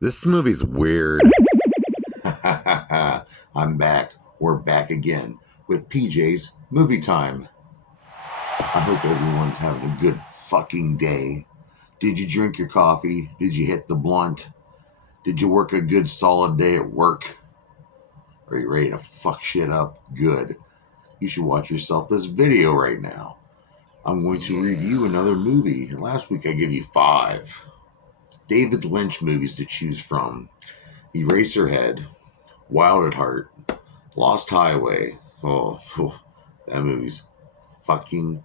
This movie's weird. I'm back. We're back again with PJ's Movie Time. I hope everyone's having a good fucking day. Did you drink your coffee? Did you hit the blunt? Did you work a good solid day at work? Are you ready to fuck shit up? Good. You should watch yourself this video right now. I'm going to review another movie. Last week I gave you 5 David Lynch movies to choose from. Eraserhead, Wild at Heart, Lost Highway. Oh, that movie's fucking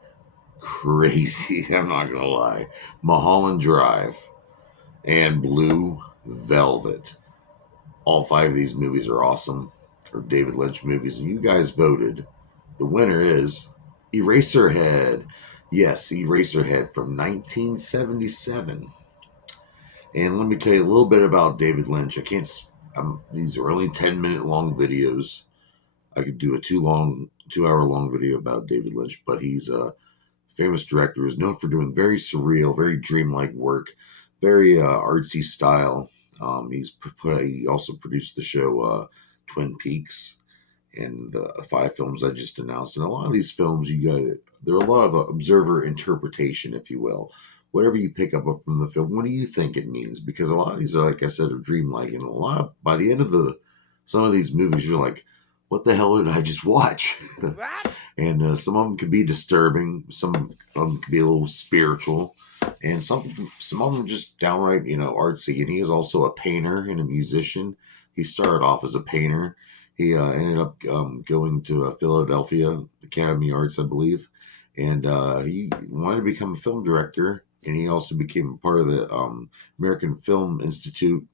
crazy. I'm not gonna lie. Mulholland Drive and Blue Velvet. All 5 of these movies are awesome. They're David Lynch movies, and you guys voted. The winner is Eraserhead. Yes, Eraserhead from 1977. And let me tell you a little bit about David Lynch. I can't. These are only 10-minute long videos. I could do a 2-hour long video about David Lynch, but he's a famous director who's known for doing very surreal, very dreamlike work, very artsy style. He also produced the show Twin Peaks and the 5 films I just announced. And a lot of these films, there are a lot of observer interpretation, if you will. Whatever you pick up from the film, what do you think it means? Because a lot of these are, like I said, are dreamlike, and by the end of some of these movies, you're like, what the hell did I just watch? And some of them could be disturbing, some of them could be a little spiritual, and some of them just downright, artsy. And he is also a painter and a musician. He started off as a painter. He ended up going to Philadelphia Academy Arts, I believe, and he wanted to become a film director. And he also became part of the American Film Institute.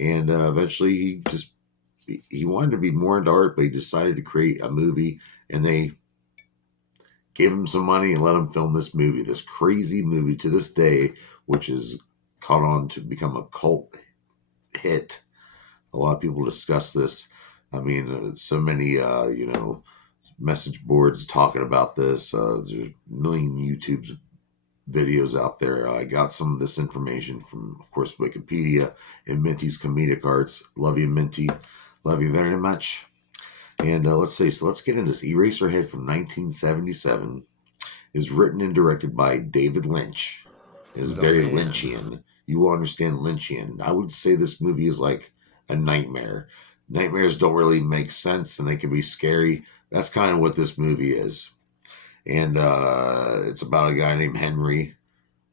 And eventually, he wanted to be more into art, but he decided to create a movie, and they gave him some money and let him film this movie, this crazy movie to this day, which is caught on to become a cult hit. A lot of people discuss this. I mean, so many, message boards talking about this. There's a million YouTube videos out there. I got some of this information from, of course, Wikipedia and Minty's Comedic Arts. Love you, Minty. Love you very much. And let's get into this. Eraserhead from 1977 is written and directed by David Lynch. It is very man. Lynchian. You will understand Lynchian. I would say this movie is like a nightmare. Nightmares don't really make sense, and they can be scary. That's kind of what this movie is. And it's about a guy named Henry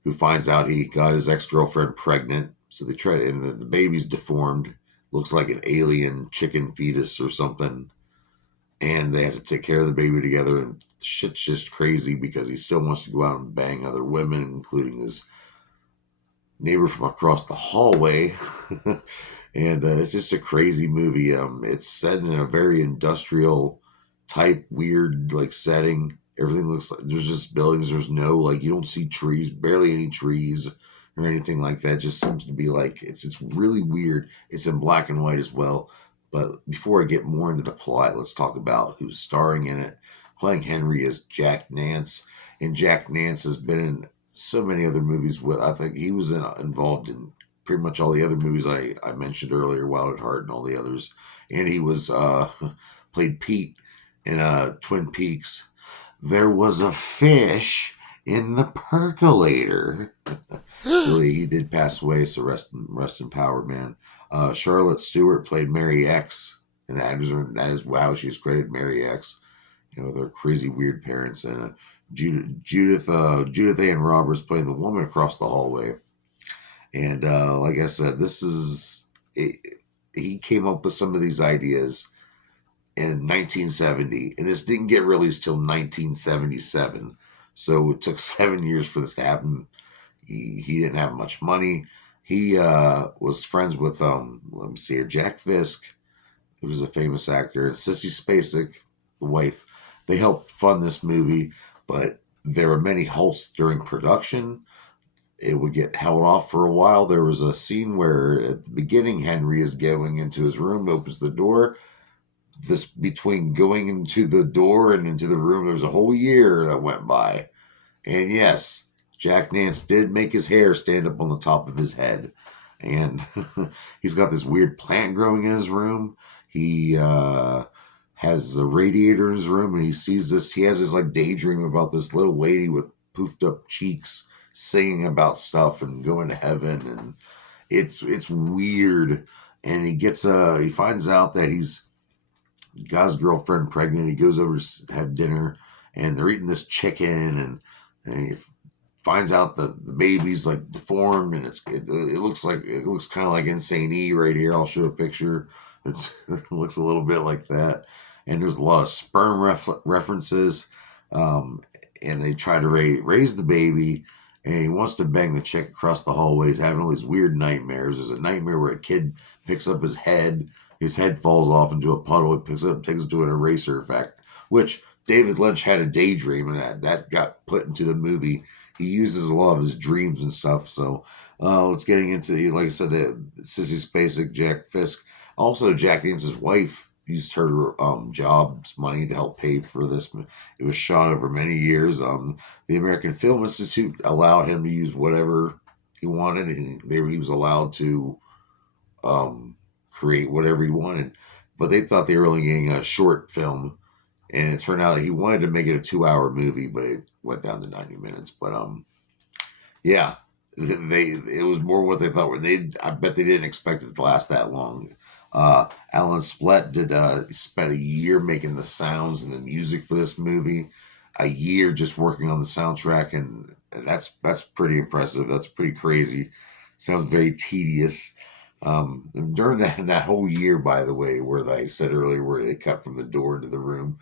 who finds out he got his ex-girlfriend pregnant. So they try to, and the baby's deformed. Looks like an alien chicken fetus or something. And they have to take care of the baby together. And shit's just crazy because he still wants to go out and bang other women, including his neighbor from across the hallway. And it's just a crazy movie. It's set in a very industrial type, weird like setting. Everything looks like there's just buildings. There's no, like, you don't see trees, barely any trees or anything like that. It just seems to be like, it's really weird. It's in black and white as well. But before I get more into the plot, let's talk about who's starring in it. Playing Henry is Jack Nance. And Jack Nance has been in so many other movies. I think he was involved in pretty much all the other movies I mentioned earlier, Wild at Heart and all the others. And he was played Pete in Twin Peaks. There was a fish in the percolator. Really, he did pass away, so rest in power, man. Charlotte Stewart played Mary X, and that is how she's credited, Mary X. With her crazy weird parents, and Judith Ann Roberts playing the woman across the hallway. And like I said, he came up with some of these ideas in 1970, and this didn't get released till 1977. So it took 7 years for this to happen. He didn't have much money. He was friends with let me see here, Jack Fisk, who was a famous actor, and Sissy Spacek, the wife. They helped fund this movie, but there were many halts during production. It would get held off for a while. There was a scene where at the beginning, Henry is going into his room, opens the door. Between going into the door and into the room, there was a whole year that went by. And yes, Jack Nance did make his hair stand up on the top of his head. and he's got this weird plant growing in his room. He has a radiator in his room, and he sees this. He has this like daydream about this little lady with poofed up cheeks singing about stuff and going to heaven, and it's weird. And he finds out that he's got his girlfriend pregnant. He goes over to have dinner, and they're eating this chicken, and he finds out that the baby's like deformed, and it looks kind of like Insane E right here. I'll show a picture. It looks a little bit like that, and there's a lot of sperm references, um, and they try to raise the baby. And he wants to bang the chick across the hallway. He's having all these weird nightmares. There's a nightmare where a kid picks up his head falls off into a puddle. It picks it up, takes it to an eraser effect, which David Lynch had a daydream, and that got put into the movie. He uses a lot of his dreams and stuff. So let's getting into like I said, the Sissy Spacek, Jack Fisk. Also, Jack Nance's wife used her job's money to help pay for this. It was shot over many years. The American Film Institute allowed him to use whatever he wanted, and he was allowed to um, create whatever he wanted. But they thought they were only getting a short film, and it turned out that he wanted to make it a 2 hour movie, but it went down to 90 minutes. But yeah, they it was more what they thought were. I bet they didn't expect it to last that long. Alan Splett spent a year making the sounds and the music for this movie, a year just working on the soundtrack, and that's pretty impressive. That's pretty crazy. Sounds very tedious. During that whole year, by the way, where I said earlier, where they cut from the door into the room,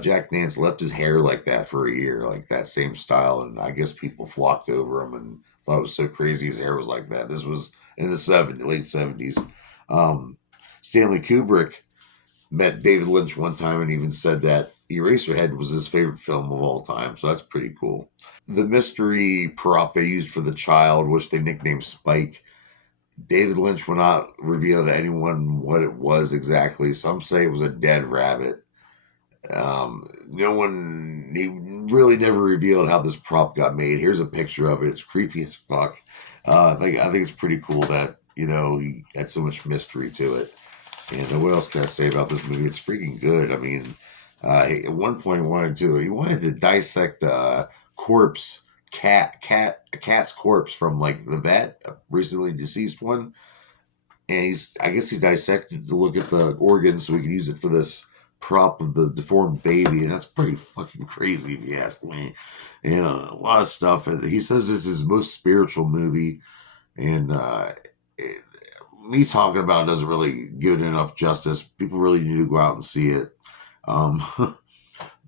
Jack Nance left his hair like that for a year, like that same style, and I guess people flocked over him and thought it was so crazy his hair was like that. This was in the late 70s. Um, Stanley Kubrick met David Lynch one time and even said that Eraserhead was his favorite film of all time, so that's pretty cool. The mystery prop they used for the child, which they nicknamed Spike, David Lynch will not reveal to anyone what it was exactly. Some say it was a dead rabbit. No one, he really never revealed how this prop got made. Here's a picture of it. It's creepy as fuck. I think it's pretty cool that he had so much mystery to it. And what else can I say about this movie? It's freaking good. I mean, at one point he wanted to dissect a corpse, a cat's corpse from like the vet, a recently deceased one, and I guess he dissected to look at the organs so we could use it for this prop of the deformed baby, and that's pretty fucking crazy if you ask me. A lot of stuff. He says it's his most spiritual movie, and it, me talking about it doesn't really give it enough justice. People really need to go out and see it. Um,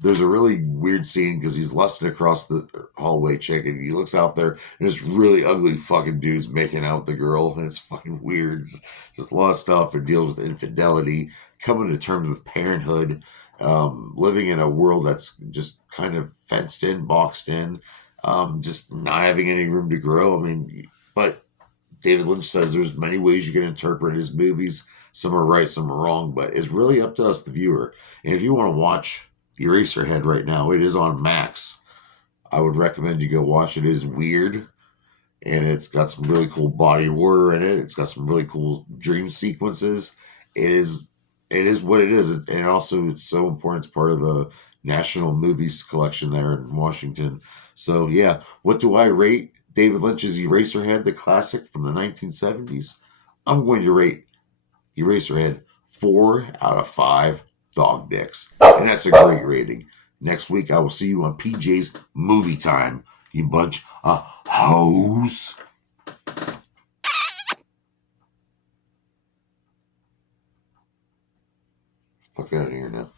there's a really weird scene because he's lusting across the hallway chick, and he looks out there, and this really ugly fucking dude's making out with the girl, and it's fucking weird. It's just a lot of stuff. It deals with infidelity, coming to terms with parenthood, living in a world that's just kind of fenced in, boxed in, just not having any room to grow. I mean, but David Lynch says there's many ways you can interpret his movies. Some are right, some are wrong, but it's really up to us, the viewer. And if you want to watch Eraserhead right now, it is on Max. I would recommend you go watch it. It is weird, and it's got some really cool body horror in it. It's got some really cool dream sequences. It is it is what it is, and also it's so important. It's part of the National Movies collection there in Washington. So yeah, what do I rate David Lynch's Eraserhead, the classic from the 1970s? I'm going to rate Eraserhead 4 out of 5 dog dicks, and that's a great rating. Next week I will see you on PJ's Movie Time. You bunch of hoes. Fuck out of here now.